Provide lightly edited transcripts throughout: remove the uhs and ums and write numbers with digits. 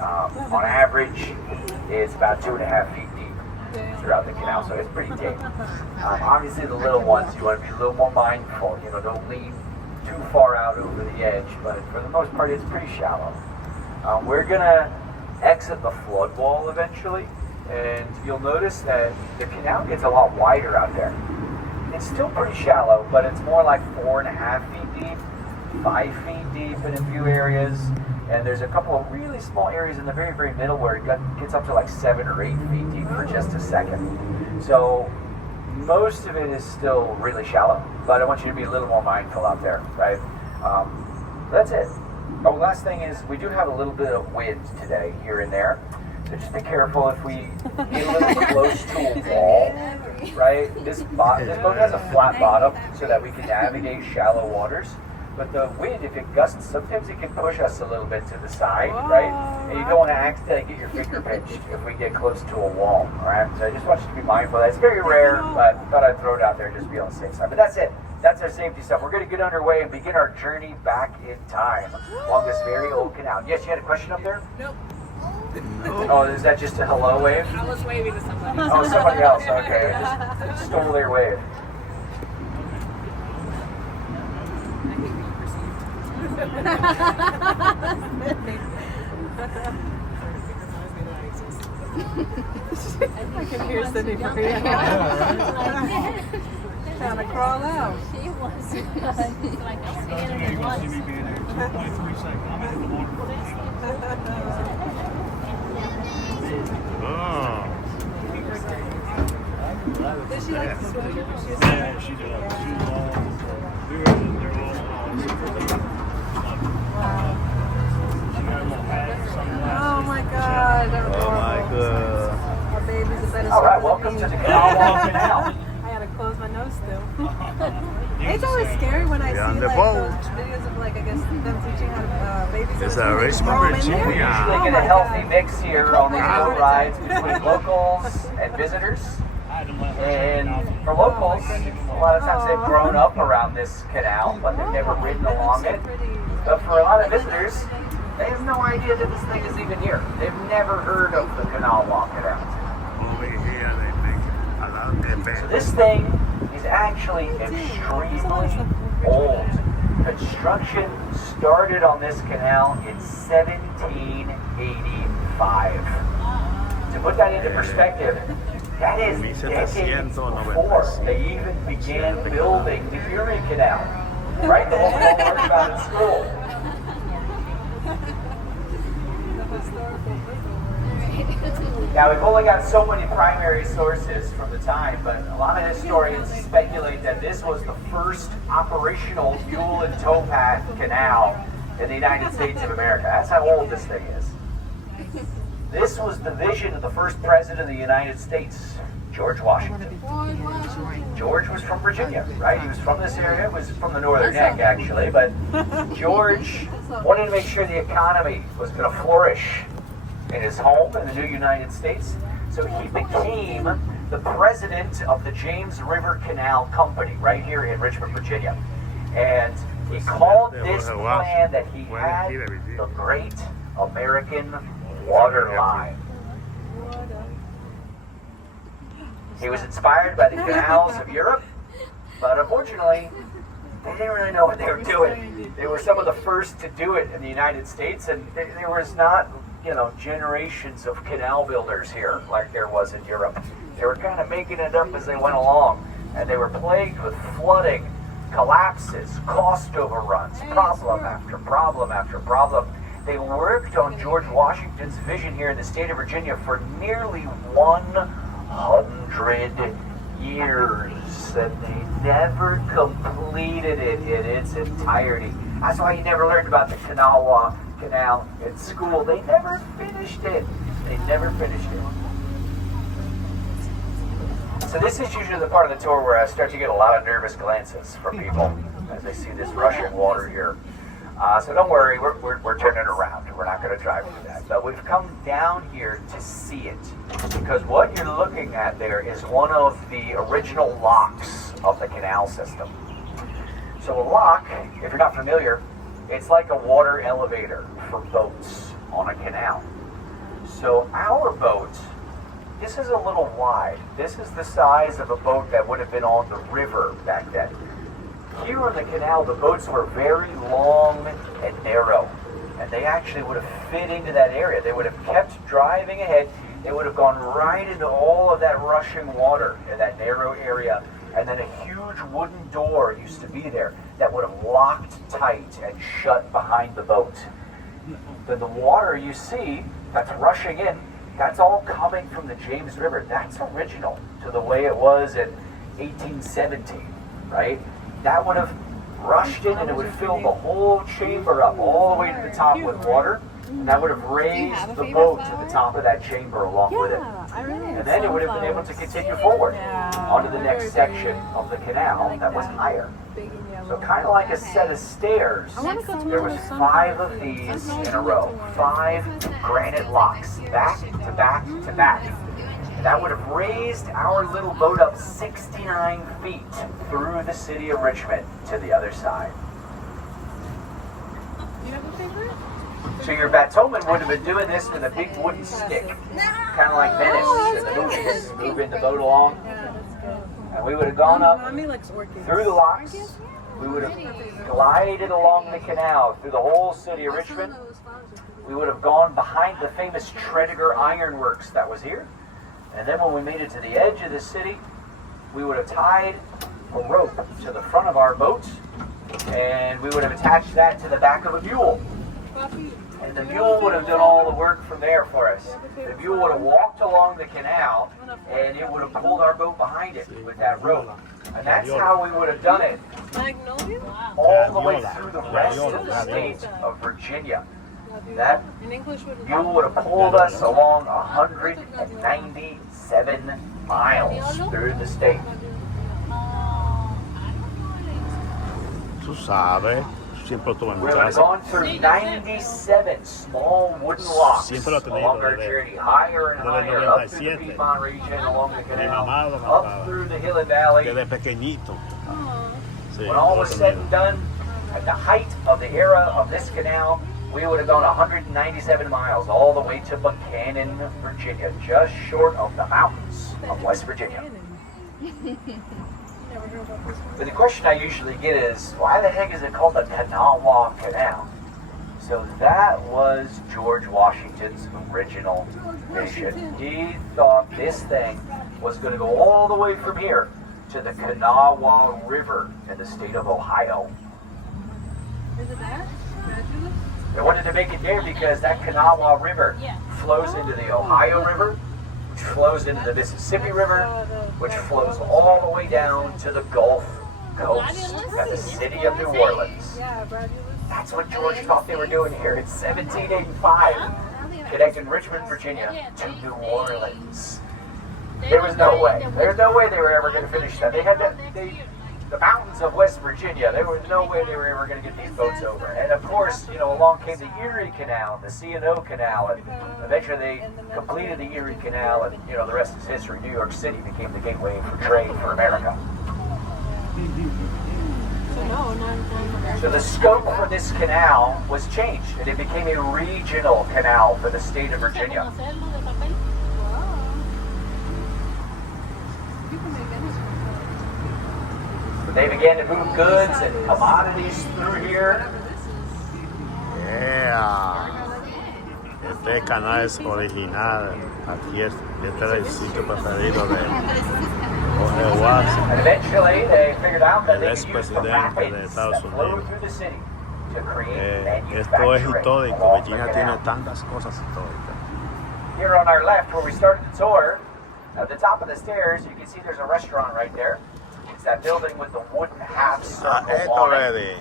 On average, it's about 2.5 feet deep throughout the canal, so it's pretty deep. Obviously, the little ones, you want to be a little more mindful. Don't lean too far out over the edge, but for the most part, it's pretty shallow. We're gonna exit the flood wall eventually, and you'll notice that the canal gets a lot wider out there. It's still pretty shallow, but it's more like 4.5 feet deep, 5 feet deep in a few areas, and there's a couple of really small areas in the very, very middle where it gets up to like 7 or 8 feet deep for just a second. So most of it is still really shallow, but I want you to be a little more mindful out there, right? That's it. Oh, last thing is we do have a little bit of wind today here and there, so just be careful if we get a little close to a wall, right? This boat has a flat bottom so that we can navigate shallow waters. But the wind, if it gusts, sometimes it can push us a little bit to the side, right? And you don't want to accidentally get your finger pinched if we get close to a wall, all right? So I just want you to be mindful of that. It's very rare, but I thought I'd throw it out there just to be on the safe side. But that's it. That's our safety stuff. We're going to get underway and begin our journey back in time along this very old canal. Yes, you had a question up there? Nope. Oh, is that just a hello wave? I was waving to somebody. Oh, somebody else. Okay. I just stole their wave. I can hear Cindy for you. Trying to crawl out. She was like, I'm scared of it once. Did she like to swim? Yeah, she did. Oh my God. Oh my God. Our baby's a better All right, welcome to the Canal Walk Canal. I gotta close my nose still. It's always scary when I see like those videos of like, I guess, them teaching how to babies. It's a Richmond, We Virginia. usually get a healthy mix here on the boat rides between locals and visitors. And for locals, a lot of times they've grown up around this canal, but they've never ridden along it. But for a lot of visitors, they have no idea that this thing is even here. They've never heard of the Canal Walk Canal. Over here, they make a lot of events. So this thing is actually extremely old. Construction started on this canal in 1785. To put that into perspective, that is decades before they even began building the Erie Canal, right? The one we all learned about in school. Now, we've only got so many primary sources from the time, but a lot of historians speculate that this was the first operational mule and towpath canal in the United States of America. That's how old this thing is. This was the vision of the first president of the United States, George Washington. George was from Virginia, right? He was from this area. He was from the Northern Neck, actually, but George wanted to make sure the economy was going to flourish in his home in the new United States. So he became the president of the James River Canal Company right here in Richmond, Virginia. And he called this plan that he had the Great American Water Line. He was inspired by the canals of Europe, but unfortunately, they didn't really know what they were doing. They were some of the first to do it in the United States, and there was not, generations of canal builders here like there was in Europe. They were kind of making it up as they went along, and they were plagued with flooding, collapses, cost overruns, problem after problem after problem. They worked on George Washington's vision here in the state of Virginia for nearly 100 years, and they never completed it in its entirety. That's why you never learned about the Canal in school. They never finished it. They never finished it. So this is usually the part of the tour where I start to get a lot of nervous glances from people as they see this rushing water here. So don't worry, we're turning around. We're not going to drive through that. But we've come down here to see it, because what you're looking at there is one of the original locks of the canal system. So a lock, if you're not familiar, it's like a water elevator for boats on a canal. So our boat, this is a little wide. This is the size of a boat that would have been on the river back then. Here on the canal, the boats were very long and narrow, and they actually would have fit into that area. They would have kept driving ahead. They would have gone right into all of that rushing water in that narrow area, and then a huge wooden door used to be there that would have locked tight and shut behind the boat. Then the water you see that's rushing in, that's all coming from the James River. That's original to the way it was in 1817, right? That would have rushed in and it would fill the whole chamber up all the way to the top with water. And that would have raised the boat to the top of that chamber along with it. And then it would have been able to continue forward onto the next section of the canal that was higher. So kind of like a set of stairs. There was 5 of these in a row. 5 granite locks, back to back to back. That would have raised our little boat up 69 feet through the city of Richmond to the other side. Do you have a favorite? So your bateauman would have been doing this with a big wooden stick, kind of like Venice in the movies, moving the boat along. Yeah, that's good. And we would have gone up Mommy likes orchids. through the locks. We would have glided along the canal through the whole city of Richmond. We would have gone behind the famous Tredegar Ironworks that was here. And then when we made it to the edge of the city, we would have tied a rope to the front of our boat, and we would have attached that to the back of a mule. And the mule would have done all the work from there for us. The mule would have walked along the canal, and it would have pulled our boat behind it with that rope. And that's how we would have done it Magnolia? all the way through the rest of the state of Virginia. That In English, what is mule would have pulled us along 197 miles through the state. Tú sabes, siempre lo tuve en We mi would have casa. gone through 97 small wooden locks Siempre lo he tenido along our desde- journey, higher and desde el higher, up through the 97. Piedmont region, along the canal, mamá lo up mataba. through the hill and valley. Desde pequeñito. Sí, When all yo lo was said tenía. and done, at the height of the era of this canal, we would have gone 197 miles all the way to Buchanan, Virginia, just short of the mountains of West Virginia. Never heard about this one. But the question I usually get is, why the heck is it called the Kanawha Canal? So that was George Washington's original vision. He thought this thing was going to go all the way from here to the Kanawha River in the state of Ohio. Is it that? Graduate? They wanted to make it there because that Kanawha River flows into the Ohio River, which flows into the Mississippi River, which flows all the way down to the Gulf Coast at the city of New Orleans. Yeah, graduate. That's what George thought they were doing here in 1785, connecting Richmond, Virginia to New Orleans. There was no way. There's no way they were ever going to finish that. They had the mountains of West Virginia. There was no way they were ever going to get these boats over. And of course, along came the Erie Canal, the C&O Canal, and eventually they completed the Erie Canal, and the rest is history. New York City became the gateway for trade for America. So no, not So the scope for this canal was changed, and it became a regional canal for the state of Virginia. Conocerlo de papel. You can make any But they began to move goods and commodities through here. Yeah. Este canal es original. Aquí este era el sitio preferido de Jorge Washington. And eventually they figured out that they El could use the expresidente de rapids Estados that flow Unidos. through the city to create Esto es manufacturing histórico. along the Virginia tiene canal. tantas cosas históricas. Here on our left, where we started the tour, at the top of the stairs, you can see there's a restaurant right there. It's that building with the wooden half circle Esto on it. ready.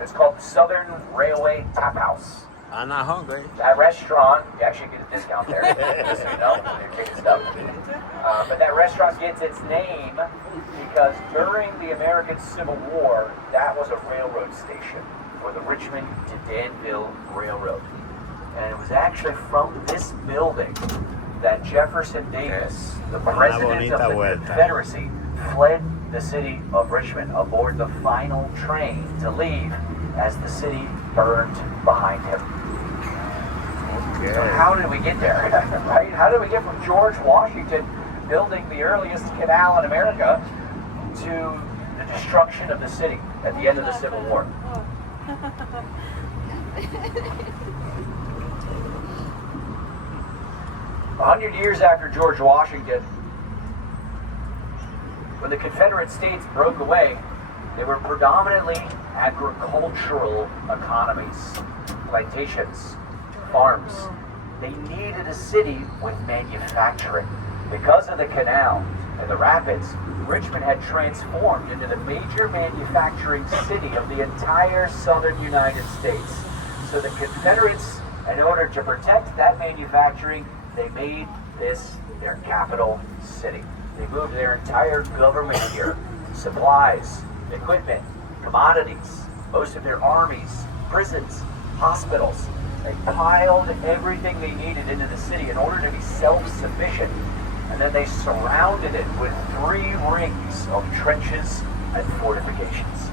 It's called Southern Railway Tap House. I'm not hungry. That restaurant, you actually get a discount there, just so you know, you're taking stuff. But that restaurant gets its name because during the American Civil War, that was a railroad station for the Richmond to Danville Railroad. And it was actually from this building that Jefferson Davis, the president of the Confederacy, fled the city of Richmond aboard the final train to leave as the city burned behind him. Okay. So how did we get there? Right? How did we get from George Washington building the earliest canal in America to the destruction of the city at the end of the Civil War? 100 years after George Washington, when the Confederate States broke away, they were predominantly agricultural economies, plantations, farms. They needed a city with manufacturing. Because of the canal and the rapids, Richmond had transformed into the major manufacturing city of the entire southern United States. So the Confederates, in order to protect that manufacturing, they made this their capital city. They moved their entire government here, supplies, equipment, commodities, most of their armies, prisons, hospitals. They piled everything they needed into the city in order to be self-sufficient. And then they surrounded it with 3 rings of trenches and fortifications.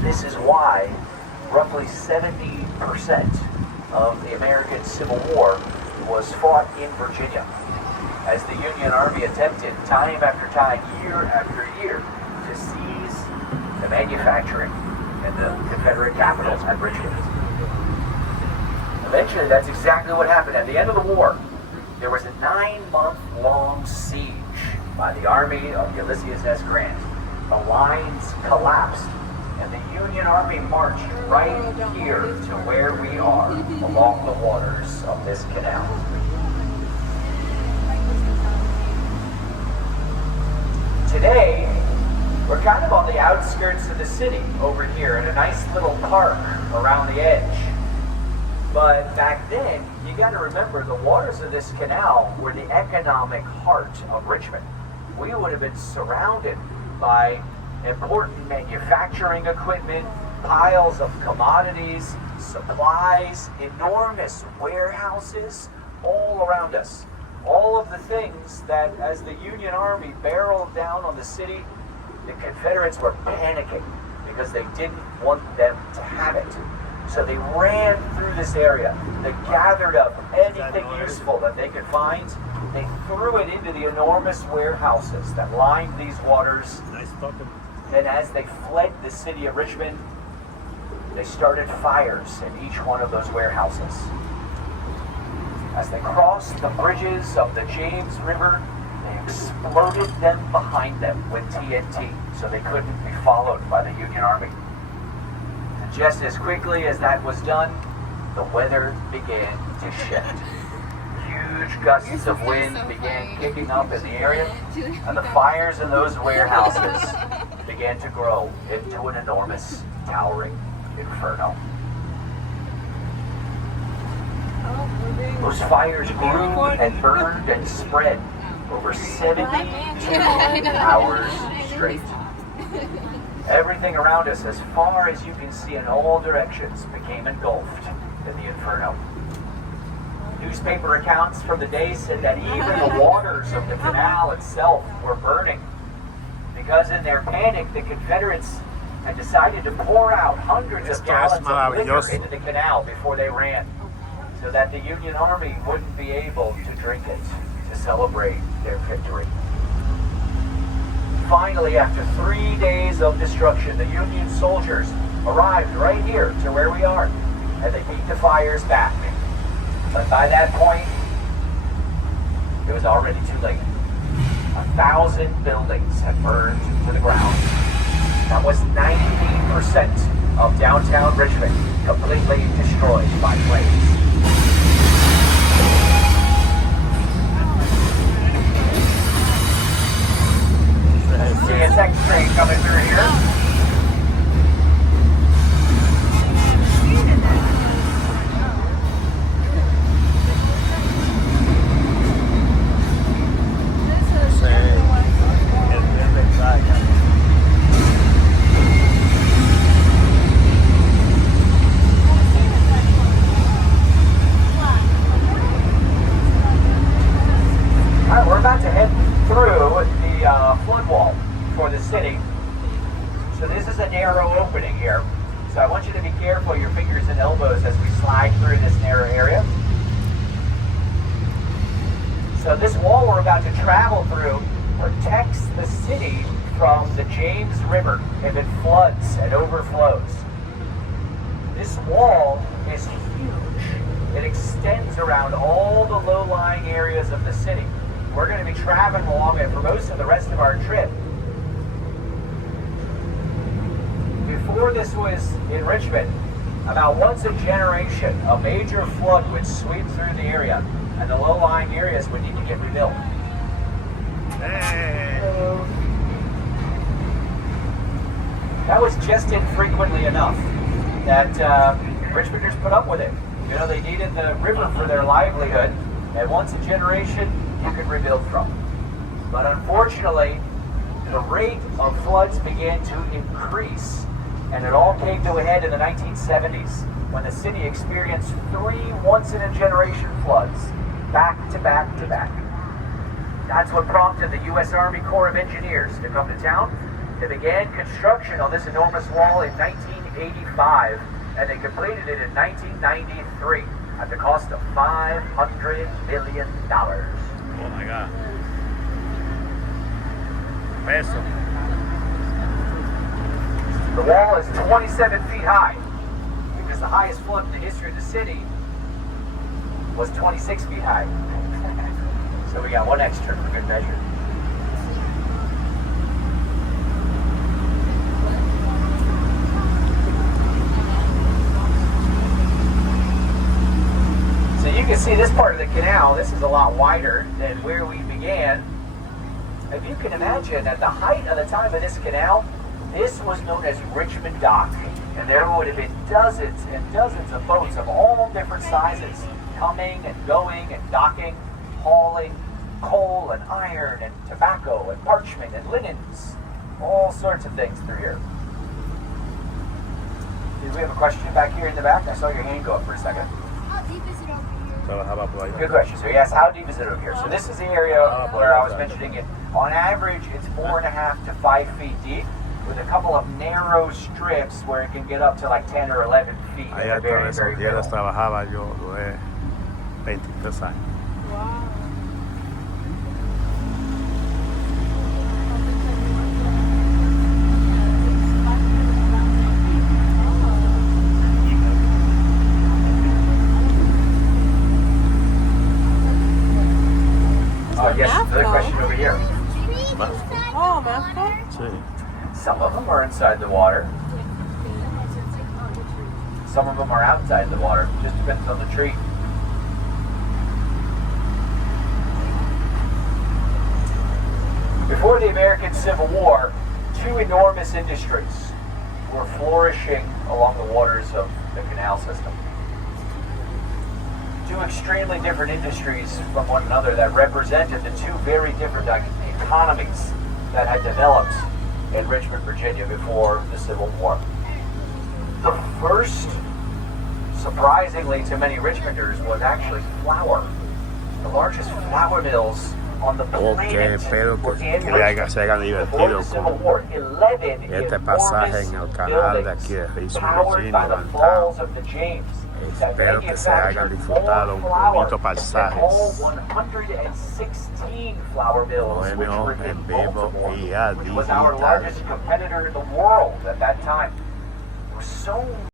This is why roughly 70% of the American Civil War was fought in Virginia, as the Union Army attempted time after time, year after year, to seize the manufacturing in the Confederate capitals at Richmond. Eventually, that's exactly what happened. At the end of the war, there was a 9-month-long siege by the army of Ulysses S. Grant. The lines collapsed, and the Union Army marched right here to where we are, along the waters of this canal. Today, we're kind of on the outskirts of the city over here in a nice little park around the edge. But back then, you got to remember, the waters of this canal were the economic heart of Richmond. We would have been surrounded by important manufacturing equipment, piles of commodities, supplies, enormous warehouses all around us. All of the things that, as the Union Army barreled down on the city, the Confederates were panicking because they didn't want them to have it. So they ran through this area. They gathered up anything useful that they could find. They threw it into the enormous warehouses that lined these waters. And as they fled the city of Richmond, they started fires in each one of those warehouses. As they crossed the bridges of the James River, they exploded them behind them with TNT, so they couldn't be followed by the Union Army. And just as quickly as that was done, the weather began to shift. Huge gusts of wind began kicking up in the area, and the fires in those warehouses began to grow into an enormous, towering inferno. Those fires grew and burned and spread over 72 hours straight. Everything around us, as far as you can see in all directions, became engulfed in the inferno. Newspaper accounts from the day said that even the waters of the canal itself were burning, because in their panic, the Confederates had decided to pour out hundreds of gallons of liquor into the canal before they ran, so that the Union Army wouldn't be able to drink it to celebrate their victory. Finally, after 3 days of destruction, the Union soldiers arrived right here to where we are, and they beat the fires back. But by that point, it was already too late. 1,000 buildings had burned to the ground. That was 90% of downtown Richmond completely destroyed by flames. CSX train coming through here. about to travel through protects the city from the James River if it floods and overflows. This wall is huge. It extends around all the low-lying areas of the city. We're going to be traveling along it for most of the rest of our trip. Before this was in Richmond, about once a generation, a major flood would sweep through the area, and the low-lying areas would need to get rebuilt. That was just infrequently enough that Richmonders put up with it. You know, they needed the river for their livelihood, and once a generation, you could rebuild from. But unfortunately, the rate of floods began to increase, and it all came to a head in the 1970s when the city experienced 3 once-in-a-generation floods, back to back to back. That's what prompted the U.S. Army Corps of Engineers to come to town. They began construction on this enormous wall in 1985, and they completed it in 1993 at the cost of $500 million. Oh my God. Peso. The wall is 27 feet high, because the highest flood in the history of the city was 26 feet high. So we got one extra for good measure. So you can see this part of the canal, this is a lot wider than where we began. If you can imagine, at the height of the time of this canal, this was known as Richmond Dock, and there would have been dozens and dozens of boats of all different sizes coming and going and docking, hauling coal and iron and tobacco and parchment and linens, all sorts of things through here. Did we have a question back here in the back? I saw your hand go up for a second. How deep is it over here? Good question. So he asked, how deep is it over here? So this is the area where I was mentioning it. On average, it's 4.5 to 5 feet deep, with a couple of narrow strips where it can get up to like 10 or 11 feet. Ahí hasta de esos días trabajaba yo, duré 23 años. Wow. Yes, another question over here. Oh, Mafco? Sí. Some of them are inside the water. Some of them are outside the water. Just depends on the tree. Before the American Civil War, 2 enormous industries were flourishing along the waters of the canal system. 2 extremely different industries from one another that represented the 2 very different economies that had developed in Richmond, Virginia before the Civil War. The first, surprisingly to many Richmonders, was actually flour. The largest flour mills on the planet espero were que in se hayan Richmond. divertido Before the Civil con War, 11 este pasaje en el canal de aquí de Richmond, Virginia, levantado. Espero que se hayan disfrutado un bonito pasaje. Lo vemos en vivo y a digital.